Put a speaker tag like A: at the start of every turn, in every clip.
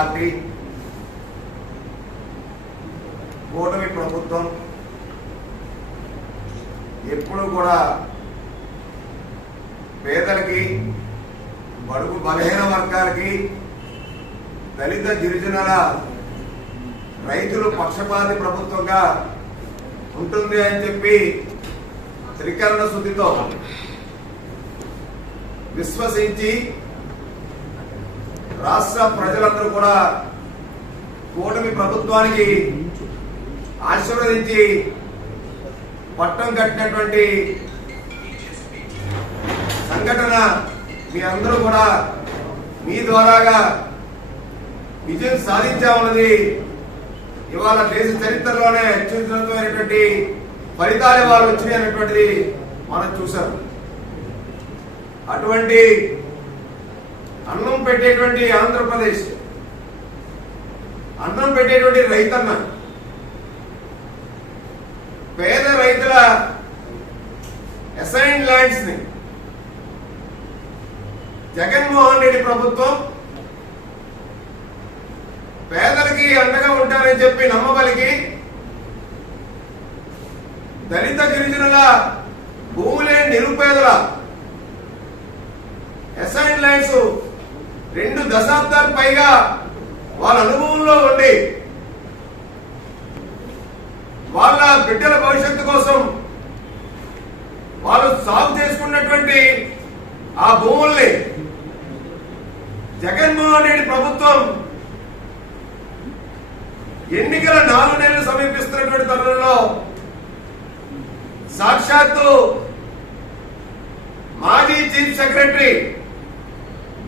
A: Party కూటమి ప్రభుత్వం ఎప్పుడు కూడా పేదలకి బడుగు బలహీన వర్గాలకి దళిత గిరిజనుల రైతులు పక్షపాతి ప్రభుత్వంగా ఉంటుంది అని చెప్పి త్రికరణ శుద్ధితో విశ్వసించి రాష్ట్ర ప్రజలందరూ కూడా కూటమి ప్రభుత్వానికి ఆశీర్వదించి పట్టం కట్టినటువంటి సంఘటన మీ అందరూ కూడా మీ ద్వారాగా విజయం సాధించామన్నది ఇవాళ దేశ చరిత్రలోనే అత్యున్నతమైనటువంటి ఫలితాలు ఇవాళ వచ్చినాయి అనేటువంటిది మనం చూసాం అటువంటి అన్నం పెట్టేటువంటి ఆంధ్రప్రదేశ్ అన్నం పెట్టేటువంటి రైతన్న పేద రైతుల అసైన్ ల్యాండ్స్ని జగన్మోహన్ రెడ్డి ప్రభుత్వం పేదలకి అండగా ఉంటారని చెప్పి నమ్మబలికి దళిత గిరిజనుల భూములే నిరుపేదల అసైన్ ల్యాండ్స్ రెండు దశాబ్దాలు పైగా వాళ్ళ అనుభవంలో ఉండి వాళ్ళ బిడ్డల భవిష్యత్తు కోసం వాళ్ళు సాగు చేసుకున్నటువంటి ఆ భూముల్ని జగన్మోహన్ రెడ్డి ప్రభుత్వం ఎన్నికల నాలుగు నెలలు సమీపిస్తున్నటువంటి తరుణంలో సాక్షాత్తు మాజీ chief secretary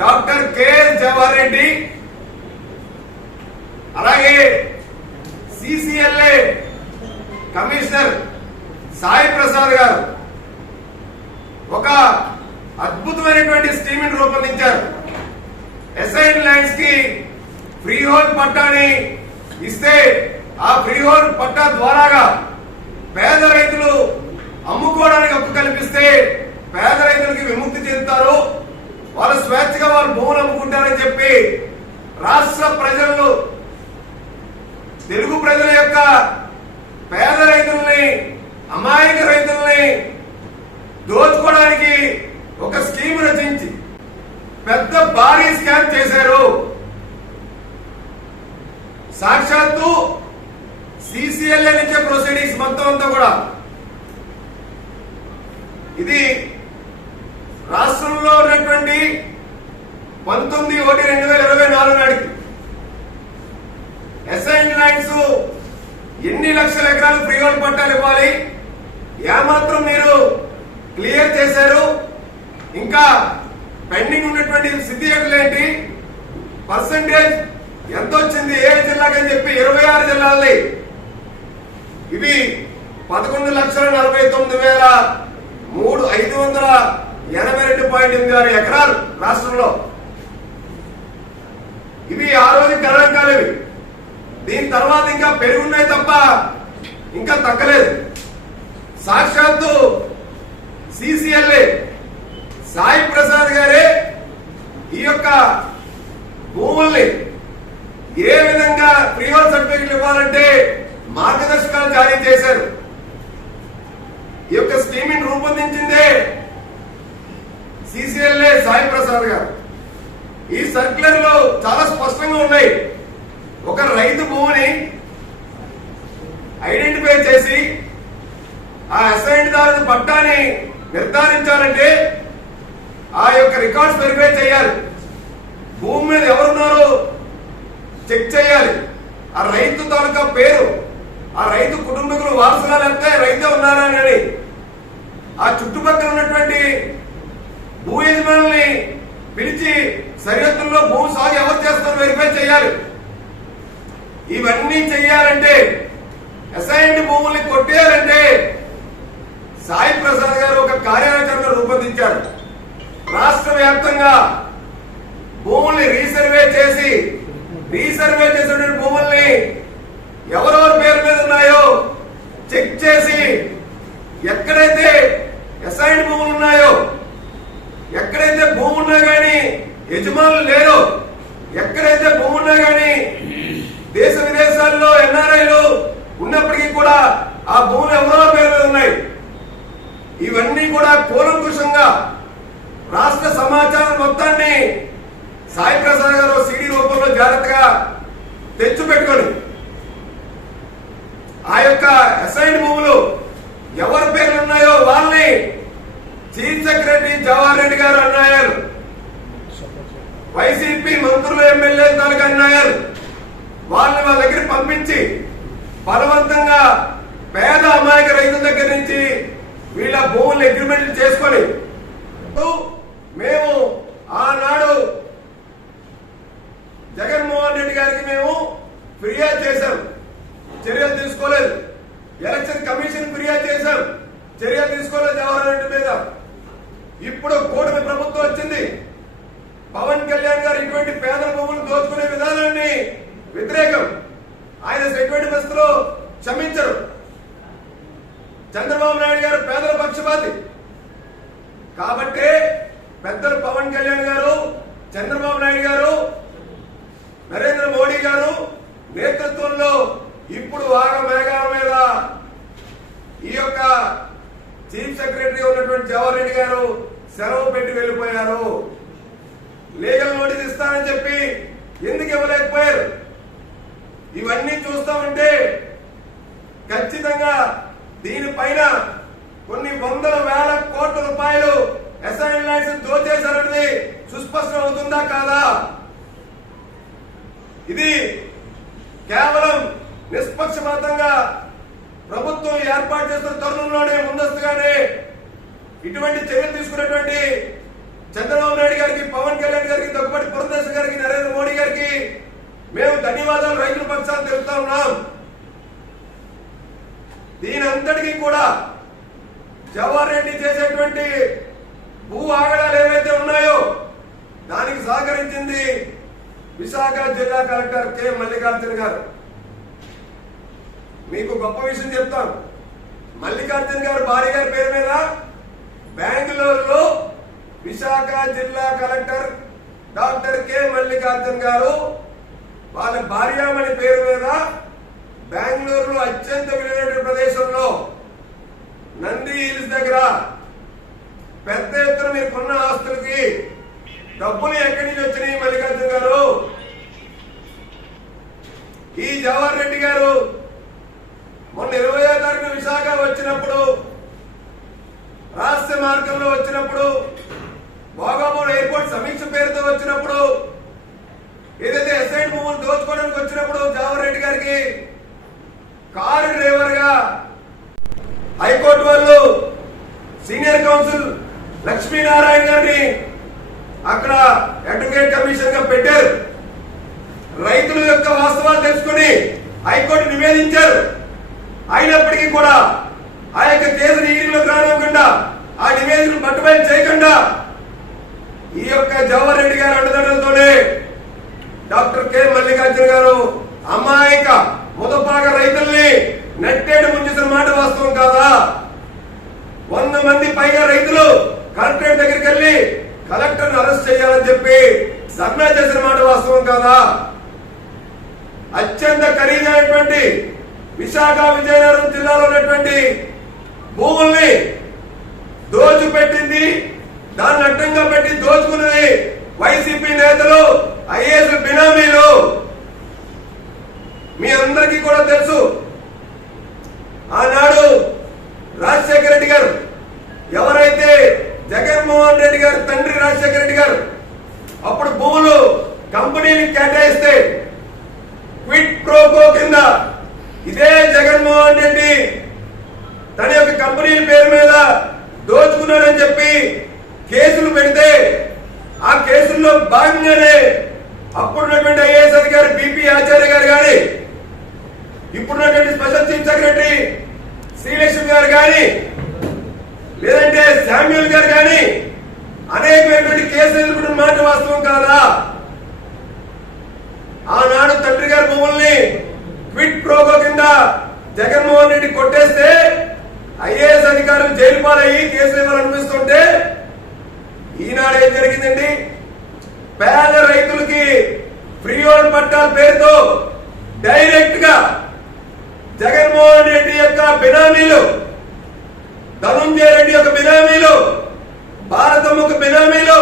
A: doctor KS Jawahar Reddy అలాగే సిసిఎల్ఏ కమిషనర్ సాయి ప్రసాద్ గారు ఒక అద్భుతమైనటువంటి స్కీమ్ రూపొందించారు. ఎస్ఐన్ ల్యాండ్స్కి ఫ్రీ హోల్డ్ పట్టాని ఇస్తే ఆ ఫ్రీ హోల్డ్ పట్టా ద్వారాగా పేద రైతులు అమ్ముకోవడానికి హక్కు కల్పిస్తే పేద రైతులకి విముక్తి చెందుతారు. వాళ్ళు స్వేచ్ఛగా వాళ్ళు భూములు అమ్ముకుంటారని చెప్పి రాష్ట్ర ప్రజలు తెలుగు ప్రజల యొక్క పేద రైతుల్ని అమాయక రైతుల్ని దోచుకోవడానికి ఒక స్కీమ్ రచించి పెద్ద భారీ స్కామ్ చేశారు. సాక్షాత్తు సిసిఎల్ఏ నుంచే ప్రొసీడింగ్స్ మొత్తం అంతా కూడా. ఇది రాష్ట్రంలో ఉన్నటువంటి పంతొమ్మిది ఒకటి రెండు వేల ఇరవై నాలుగు నాటికి అసైన్ ల్యాండ్స్ ఎన్ని లక్షల ఎకరాలు ఫ్రీహోల్డ్ పట్టాలు ఇవ్వాలి? ఏమాత్రం మీరు క్లియర్ చేశారు? ఇంకా పెండింగ్ ఉన్నటువంటి స్థితిగతులు ఏంటి? పర్సంటేజ్ ఎంత వచ్చింది? ఏ జిల్లాకని చెప్పి ఇరవై ఆరు జిల్లాలని. ఇవి పదకొండు లక్షల నలభై తొమ్మిది వేల మూడు ఐదు వందల ఎనభై రెండు పాయింట్ ఎనిమిది ఆరు ఎకరాలు రాష్ట్రంలో. ఇవి ఆ రోజు గణాంకాలు ఇవి. దీని తర్వాత ఇంకా పెరుగున్నాయి తప్ప ఇంకా తగ్గలేదు. సాక్షాత్తు సిసిఎల్ఏ సాయి ప్రసాద్ గారే ఈ యొక్క భూముల్ని ఏ విధంగా ప్రియోల్ సర్టిఫికెట్లు ఇవ్వాలంటే మార్గదర్శకాలు జారీ చేశారు. ఈ యొక్క స్కీమ్ రూపొందించిందే సిసిఎల్ఏ సాయి ప్రసాద్ గారు. ఈ సర్క్యులర్లో చాలా స్పష్టంగా ఉన్నాయి. ఒక రైతు భూమిని ఐడెంటిఫై చేసి ఆ అసైన్ దారుని పట్టాని నిర్ధారించాలంటే ఆ యొక్క రికార్డ్స్ వెరిఫై చేయాలి. భూమి మీద ఎవరున్నారో చెక్ చేయాలి. ఆ రైతు తాలూకా పేరు ఆ రైతు కుటుంబకులు వారసుగా లేకపోతే రైతే ఉన్నారా అని. ఆ చుట్టుపక్కల ఉన్నటువంటి భూ యజమానుల్ని పిలిచి సరిహద్దుల్లో భూ సాగు ఎవరు చేస్తారో వెరిఫై చేయాలి. ఇవన్నీ చెయ్యాలంటే అసైన్డ్ భూముల్ని కొట్టేయాలంటే సాయి ప్రసాద్ గారు ఒక కార్యాచరణ రూపొందించారు. రాష్ట్ర వ్యాప్తంగా భూముల్ని రీసర్వే చేసి రీసర్వే చేసినటువంటి భూముల్ని ఎవరెవరి పేరు మీద ఉన్నాయో చెక్ చేసి ఎక్కడైతే అసైన్డ్ భూములు ఉన్నాయో ఎక్కడైతే భూమి ఉన్నా కానీ యజమానులు లేరు ఎక్కడైతే భూమి ఉన్నా కానీ దేశ విదేశాల్లో ఎన్ఆర్ఐలు ఉన్నప్పటికీ కూడా ఆ భూములు ఎవరో పేరు ఉన్నాయి. ఇవన్నీ కూడా కూలంకుషంగా రాష్ట్ర సమాచారం మొత్తాన్ని సాయి ప్రసాద్ గారు సిడి రూపంలో జాగ్రత్తగా తెచ్చు పెట్టుకొని ఆ యొక్క అసైన్ భూములు ఎవరి పేర్లు ఉన్నాయో వాళ్ళని చీఫ్ సెక్రటరీ జవహర్ రెడ్డి గారు అన్నాయారు. వైసీపీ మంత్రులు ఎమ్మెల్యే తాలూకు అన్నారు వాళ్ళని వాళ్ళ దగ్గర పంపించి బలవంతంగా పేద అమాయక రైతుల దగ్గర నుంచి వీళ్ళ భూములు అగ్రిమెంట్లు చేసుకొని మేము ఆనాడు జగన్మోహన్ రెడ్డి గారికి మేము ఫిర్యాదు చేశాం. చర్యలు తీసుకోలేదు. ఎలక్షన్ కమిషన్ ఫిర్యాదు చేశాం. చర్యలు తీసుకోలేదు జవహర్ రెడ్డి మీద. ఇప్పుడు కూటమి ప్రభుత్వం వచ్చింది. పవన్ కళ్యాణ్ గారు ఇటువంటి పేదల భూములు దోచుకునే విధానాన్ని వ్యతిరేకం. ఆయన ఎటువంటి పరిస్థితుల్లో క్షమించరు. చంద్రబాబు నాయుడు గారు పేదల పక్షపాతి. కాబట్టి పెద్దలు పవన్ కళ్యాణ్ గారు చంద్రబాబు నాయుడు గారు నరేంద్ర మోడీ గారు నేతృత్వంలో ఇప్పుడు వాగ మేఘాల మీద ఈ యొక్క చీఫ్ సెక్రటరీ ఉన్నటువంటి జవహర్ రెడ్డి గారు సెలవు పెట్టి వెళ్ళిపోయారు. లీగల్ నోటీస్ ఇస్తానని చెప్పి ఎందుకు ఇవ్వలేకపోయారు? ఇవన్నీ చూస్తా ఉంటే ఖచ్చితంగా దీనిపైన కొన్ని వందల వేల కోట్ల రూపాయలు అసైన్ ల్యాండ్స్ దోచేశారన్నది సుస్పష్టం అవుతుందా కాదా? ఇది కేవలం నిష్పక్షపాతంగా ప్రభుత్వం ఏర్పాటు చేస్తున్న తరుణంలోనే ముందస్తుగానే ఇటువంటి చర్యలు తీసుకున్నటువంటి చంద్రబాబు నాయుడు గారికి పవన్ కళ్యాణ్ గారికి దగ్గుబాటి పురంధేశ్వర గారికి నరేంద్ర మోడీ గారికి మేము ధన్యవాదాలు రైతుల పక్షాలు తెలుపుతా ఉన్నాం. దీని అంతటికీ కూడా జవహర్ రెడ్డి చేసేటువంటి భూ ఆగడాలు ఏవైతే ఉన్నాయో దానికి సహకరించింది విశాఖ జిల్లా కలెక్టర్ కె. మల్లికార్జున గారు. మీకు గొప్ప విషయం చెప్తాను. మల్లికార్జున గారు భార్య గారి పేరు మీద బెంగళూరులో విశాఖ జిల్లా కలెక్టర్ డాక్టర్ కె మల్లికార్జున్ గారు వాళ్ళ భార్యామణి పేరు మీద బెంగళూరులో అత్యంత విలువైన ప్రదేశంలో నంది హిల్స్ దగ్గర పెద్ద ఎత్తున మీరు కొన్న ఆస్తులకి డబ్బులు ఎక్కడి నుంచి వచ్చినాయి మల్లికార్జున్ గారు? ఈ జవహర్ రెడ్డి గారు మొన్న ఇరవై తారీఖు విశాఖ వచ్చినప్పుడు రహస్య మార్గంలో వచ్చినప్పుడు భోగాపూర్ ఎయిర్పోర్ట్ సమీక్ష పేరుతో వచ్చినప్పుడు ఏదైతే ఎస్ఐడ్ భూములు దోచుకోవడానికి వచ్చినప్పుడు జవహర్ రెడ్డి గారికి కారు డ్రైవర్గా హైకోర్టు వాళ్ళు సీనియర్ కౌన్సిల్ లక్ష్మీనారాయణ గారిని అక్కడ అడ్వకేట్ కమిషన్గా పెట్టారు. రైతుల యొక్క వాస్తవాలు తెలుసుకుని హైకోర్టు నివేదించారు. అయినప్పటికీ కూడా ఆ యొక్క కేసును ఈడీలోకి రానివ్వకుండా ఆ నివేదికను పట్టుబయలు చేయకుండా ఈ యొక్క జవహర్ రెడ్డి గారి అండదండలతోనే డాక్టర్ కె మల్లికార్జున గారు అమాయక ముదపాక రైతుల్ని నెట్టేడు ముంచేసిన మాట వాస్తవం కాదా? వంద మంది పైగా రైతులు కలెక్టరేట్ దగ్గరికి వెళ్ళి కలెక్టర్ అరెస్ట్ చేయాలని చెప్పి ధర్నా చేసిన మాట వాస్తవం కాదా? అత్యంత ఖరీదైనటువంటి విశాఖ విజయనగరం జిల్లాలో ఉన్నటువంటి భూముల్ని దోచిపెట్టింది దాన్ని అడ్డంగా పెట్టి దోచుకున్నది వైసీపీ నేతలు ఐఏఎస్ బినామీలు. మీ అందరికీ కూడా తెలుసు ఆనాడు రాజశేఖర రెడ్డి గారు ఎవరైతే జగన్మోహన్ రెడ్డి గారు తండ్రి రాజశేఖర రెడ్డి గారు అప్పుడు భూములు కంపెనీని కేటాయిస్తే క్విట్ ప్రోకో కింద ఇదే జగన్మోహన్ రెడ్డి తన యొక్క కంపెనీల పేరు మీద దోచుకున్నాడని చెప్పి కేసులు పెడితే ఆ కేసుల్లో భాగంగానే అప్పుడున్నటువంటి ఐఏఎస్ అధికారి బిపి ఆచార్య గారు కానీ ఇప్పుడున్నటువంటి స్పెషల్ చీఫ్ సెక్రటరీ శ్రీలక్ష్మి గారు కానీ లేదంటే శామ్యుల్ గారు కానీ అనేకమైనటువంటి కేసులు ఎదుర్కొన్న మాట వాస్తవం కాదా? ఆనాడు తండ్రి గారి భూముల్ని క్విట్ ప్రోగో కింద జగన్మోహన్ రెడ్డి కొట్టేస్తే ఐఏఎస్ అధికారులు జైలు పాలయ్యి కేసులు ఇవ్వాలనిపిస్తుంటే ఈనాడు ఏం జరిగిందండి? పేద రైతులకి ఫ్రీ ఓల్డ్ పట్టాల పేరుతో డైరెక్ట్గా జగన్మోహన్ రెడ్డి యొక్క బినామీలు ధనుంజయ రెడ్డి యొక్క బినామీలు భారతమ్మకు బినామీలు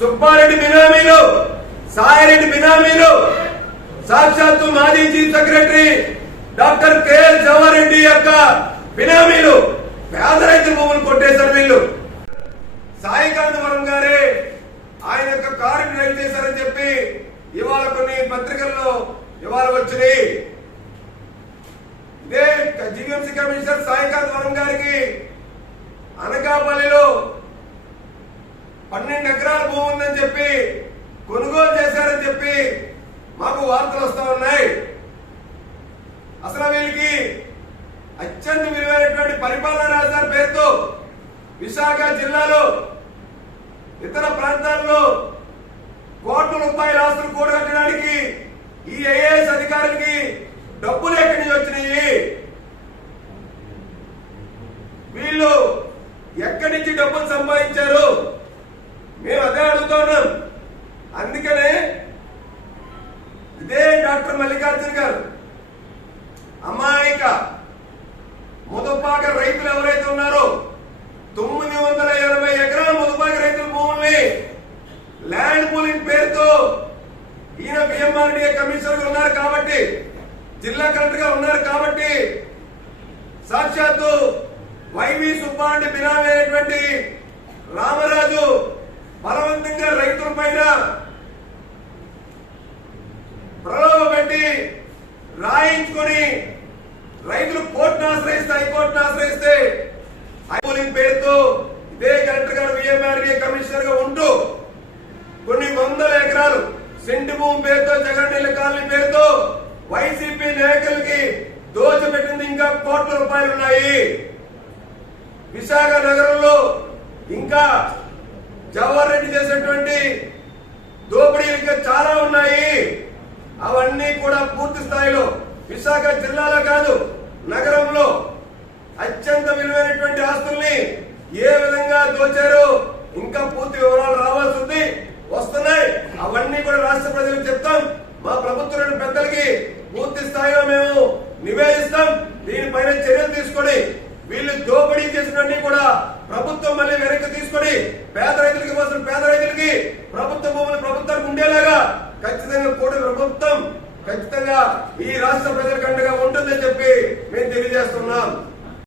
A: సుబ్బారెడ్డి బినామీలు సాయిరెడ్డి బినామీలు సాక్షాత్తు మాజీ chief secretary doctor KL Jawahar Reddy యొక్క బినామీలు పేద రైతుల భూములు కొట్టేశారు వీళ్ళు. సాయికాంత్ వరం గారే ఆయన యొక్క కారు డ్రైవ్ చేశారని చెప్పి ఇవాళ కొన్ని పత్రికల్లో ఇవాళ వచ్చినాయి. ఇదే జీవీఎంసీ కమిషనర్ సాయికాంత్ వరం గారికి అనకాపల్లిలో పన్నెండు ఎకరాల భూమి ఉందని చెప్పి కొనుగోలు చేశారని చెప్పి మాకు వార్తలు వస్తా ఉన్నాయి. అసలు వీళ్ళకి అత్యంత విలువైనటువంటి పరిపాలనా రాజధాని పేరుతో విశాఖ జిల్లాలో ఇతర ప్రాంతాల్లో కోట్ల రూపాయల ఆస్తులు కూడగట్టడానికి ఈ ఐఏఎస్ అధికారులకి డబ్బులు ఎక్కడి నుంచి వచ్చినాయి? వీళ్ళు ఎక్కడి నుంచి డబ్బులు సంపాదించారు? మేము అదే అడుగుతున్నాం. అందుకనే ఇదే డాక్టర్ మల్లికార్జున గారు అమాయక ముదపాక రైతులు ఎవరైతే ఉన్నారో తొమ్మిది వందల ఎనభై ఎకరాల ముదపాక రైతుల భూముల్ని ల్యాండ్ పూలింగ్ పేరుతో ఈయన బిఎంఆర్డీఏ కమిషనర్గా ఉన్నారు కాబట్టి జిల్లా కలెక్టర్గా ఉన్నారు కాబట్టి సాక్షాత్తు వైవి సుబ్బారెడ్డి బినామీ అయినటువంటి రామరాజు బలవంతంగా రైతుల పైన ప్రలోభ పెట్టి రాయించుకొని రైతులు కోర్టును ఆశ్రయిస్తే హైకోర్టును ఆశ్రయిస్తే హైపోలింగ్ పేరుతో ఇదే కలెక్టర్ గారు విఎంఆర్ఏ కమిషనర్గా ఉంటూ కొన్ని వందల ఎకరాలు సెంటు భూమి పేరుతో జగన్ కాలనీ పేరుతో వైసీపీ నాయకులకి దోచబెట్టింది ఇంకా కోట్ల రూపాయలు ఉన్నాయి. విశాఖ నగరంలో ఇంకా జవహర్ రెడ్డి చేసినటువంటి దోపిడీలు ఇంకా చాలా ఉన్నాయి. అవన్నీ కూడా పూర్తి స్థాయిలో విశాఖ జిల్లాలో కాదు నగరంలో అత్యంత విలువైనటువంటి ఆస్తుల్ని ఏ విధంగా దోచారు ఇంకా పూర్తి వివరాలు రావాల్సి ఉంది. వస్తున్నాయి. అవన్నీ కూడా రాష్ట్ర ప్రజలకు చెప్తాం. మా ప్రభుత్వం పెద్దలకి పూర్తి స్థాయిలో మేము నివేదిస్తాం. దీనిపైన చర్యలు తీసుకొని వీళ్ళు దోపిడీ చేసినవన్నీ కూడా ప్రభుత్వం మళ్ళీ వెనక్కి తీసుకొని పేద రైతులకి ఇవ్వాల్సిన పేద రైతులకి ప్రభుత్వ భూములు ప్రభుత్వానికి ఉండేలాగా ఖచ్చితంగా కూడిన ప్రభుత్వం ఖచ్చితంగా ఈ రాష్ట్ర ప్రజలకు అండగా ఉంటుందని చెప్పి మేము తెలియజేస్తున్నాం.